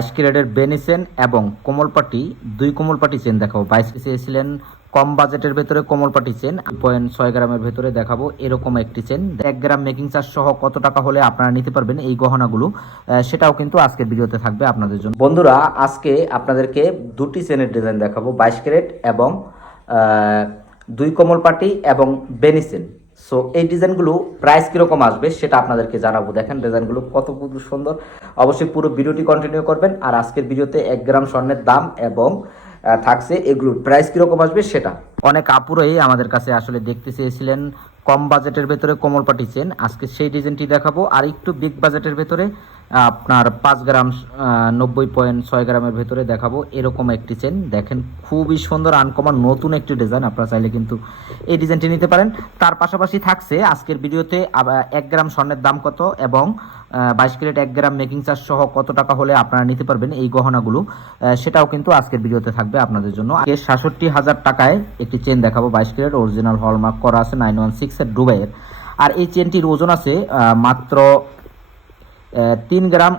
22 ক্যারেটের বেনি চেন এবং কোমলপাটি, দুই কোমলপাটি চেন দেখাবো। 22 চেয়েছিলেন কম বাজেটের ভেতরে কোমলপাটি চেন 6 গ্রামের ভেতরে দেখাবো এরকম একটি চেন। 1 গ্রাম মেকিং চার্জ সহ কত টাকা হলে আপনারা নিতে পারবেন এই গহনাগুলো, সেটাও কিন্তু আজকের ভিডিওতে থাকবে আপনাদের জন্য। বন্ধুরা, আজকে আপনাদেরকে দুটি চেনের ডিজাইন দেখাবো, 22 ক্যারেট এবং দুই কোমলপাটি এবং বেনি চেন। সো এই ডিজাইনগুলো প্রাইস কীরকম আসবে সেটা আপনাদেরকে জানাবো। দেখেন ডিজাইনগুলো কত সুন্দর, অবশ্যই পুরো ভিডিওটি কন্টিনিউ করবেন। আর আজকের ভিডিওতে 1 গ্রাম স্বর্ণের দাম এবং থাকছে এগুলোর প্রাইস কীরকম আসবে সেটা। অনেক আপুরাই আমাদের কাছে আসলে দেখতে চেয়েছিলেন কম বাজেটের ভেতরে কোমলপাটি চেন, আজকে সেই ডিজাইনটি দেখাবো। আর একটু বিগ বাজেটের ভেতরে আপনার 5 গ্রাম 90.6 গ্রামের ভেতরে দেখাবো এরকম একটি চেন। দেখেন খুবই সুন্দর আনকমন নতুন একটি ডিজাইন, আপনারা চাইলে কিন্তু এই ডিজাইনটি নিতে পারেন। তার পাশাপাশি থাকছে আজকের ভিডিওতে 1 গ্রাম স্বর্ণের দাম কত এবং 22 ক্যারেট 1 গ্রাম মেকিং চার্জ সহ কত টাকা হলে আপনারা নিতে পারবেন এই গহনাগুলো, সেটাও কিন্তু আজকের ভিডিওতে থাকবে আপনাদের জন্য। আগে 67,000 টাকায় একটি চেন দেখাবো, 22 ক্যারেট অরিজিনাল হলমার্ক করা আছে 916 এর দুবাইয়ের। আর এই চেনটির ওজন আছে মাত্র 3 গ্রাম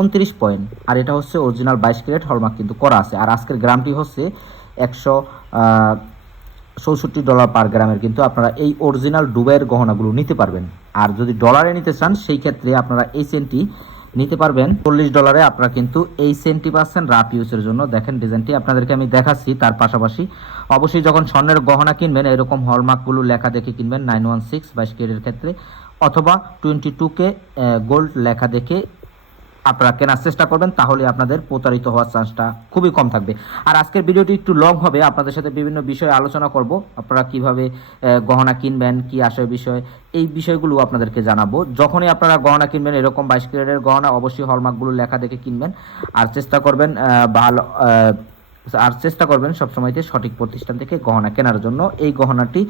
29 পয়েন্ট। আর এটা হচ্ছে অরিজিনাল 22 ক্যারেট হলমার্ক কিন্তু করা আছে। আর আজকের গ্রামটি হচ্ছে $164 পার গ্রামের, কিন্তু আপনারা এই অরিজিনাল দুবাইয়ের গহনাগুলো নিতে পারবেন। আর যদি ডলারে নিতে চান সেই ক্ষেত্রে আপনারা এই চেনটি নিতে পারবেন $40। আপনারা কিন্তু এই চেনটি পাচ্ছেন রাফ ইউজের জন্য। দেখেন ডিজাইনটি আপনাদেরকে আমি দেখাচ্ছি। তার পাশাপাশি অবশ্যই যখন স্বর্ণের গহনা কিনবেন এরকম হলমার্কগুলো লেখা দেখে কিনবেন, 916 22 ক্যারেটের ক্ষেত্রে, অথবা 22K গোল্ড লেখা দেখে আপনারা কেনার চেষ্টা করবেন, তাহলে আপনাদের প্রতারিত হওয়ার চান্সটা খুবই কম থাকবে। আর আজকের ভিডিওটি একটু লং হবে, আপনাদের সাথে বিভিন্ন বিষয়ে আলোচনা করব, আপনারা কিভাবে গহনা কিনবেন, কি আসে বিষয়, এই বিষয়গুলো আপনাদেরকে জানাবো। যখনই আপনারা গহনা কিনবেন এরকম 22 ক্যারেটের গহনা অবশ্যই হলমার্কগুলো লেখা দেখে কিনবেন। আর চেষ্টা করবেন সবসময়তে সঠিক প্রতিষ্ঠান থেকে গহনা কেনার জন্য। এই গহনাটি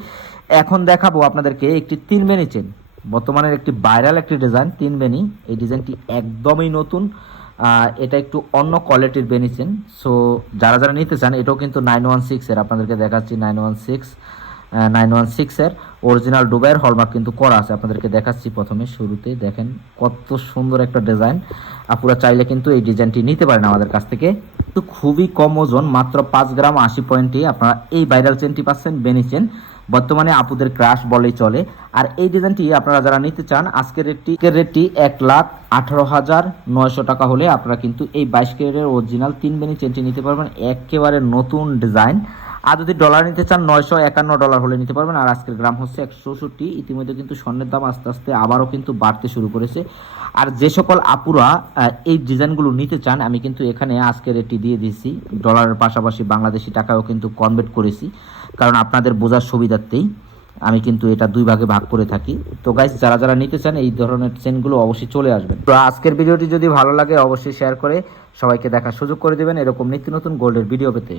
এখন দেখাবো আপনাদেরকে একটি 3 বেনি চেন, বর্তমানের একটি ভাইরাল একটি ডিজাইন 3 বেনি। এই ডিজাইনটি একদমই নতুন, এটা একটু অন্য কোয়ালিটির বেনি চেন। সো যারা নিতে চান, এটাও কিন্তু 916 এর, আপনাদেরকে দেখাচ্ছি 916 এর অরিজিনাল দুবাইয়ের হলমার্ক কিন্তু করা আছে। আপনাদেরকে দেখাচ্ছি প্রথমে শুরুতে, দেখেন কত সুন্দর একটা ডিজাইন। আপনারা চাইলে কিন্তু এই ডিজাইনটি নিতে পারেন আমাদের কাছ থেকে। তো খুবই কম ওজন, মাত্র 5 গ্রাম 80 পয়েন্টে আপনারা এই ভাইরাল চেনটি পাচ্ছেন, বেনি চেন। বর্তমানে আপুদের ক্রাশ বলেই চলে। আর এই ডিজাইনটি আপনারা যারা নিতে চান, আজকের রেটটি 1,18,900 টাকা হলে আপনারা কিন্তু এই 22 ক্যারেটের অরিজিনাল 3 বেনি চেনটি নিতে পারবেন, একেবারে নতুন ডিজাইন। আর যদি ডলার নিতে চান $951 হলে নিতে পারবেন। আর আজকের গ্রাম হচ্ছে 164। ইতিমধ্যে কিন্তু স্বর্ণের দাম আস্তে আস্তে আবারও কিন্তু বাড়তে শুরু করেছে। আর যে সকল আপুরা এই ডিজাইনগুলো নিতে চান, আমি কিন্তু এখানে আজকের রেটটি দিয়ে দিয়েছি, ডলারের পাশাপাশি বাংলাদেশি টাকাও কিন্তু কনভার্ট করেছি, কারণ আপনাদের বোঝার সুবিধার্থেই আমি কিন্তু এটা 2 ভাগে ভাগ করে থাকি। তো গাইস, যারা নিতে চান এই ধরনের চেনগুলো অবশ্যই চলে আসবেন। তো আজকের ভিডিওটি যদি ভালো লাগে অবশ্যই শেয়ার করে সবাইকে দেখার সুযোগ করে দেবেন এরকম নিত্য নতুন গোল্ডের ভিডিও পেতে।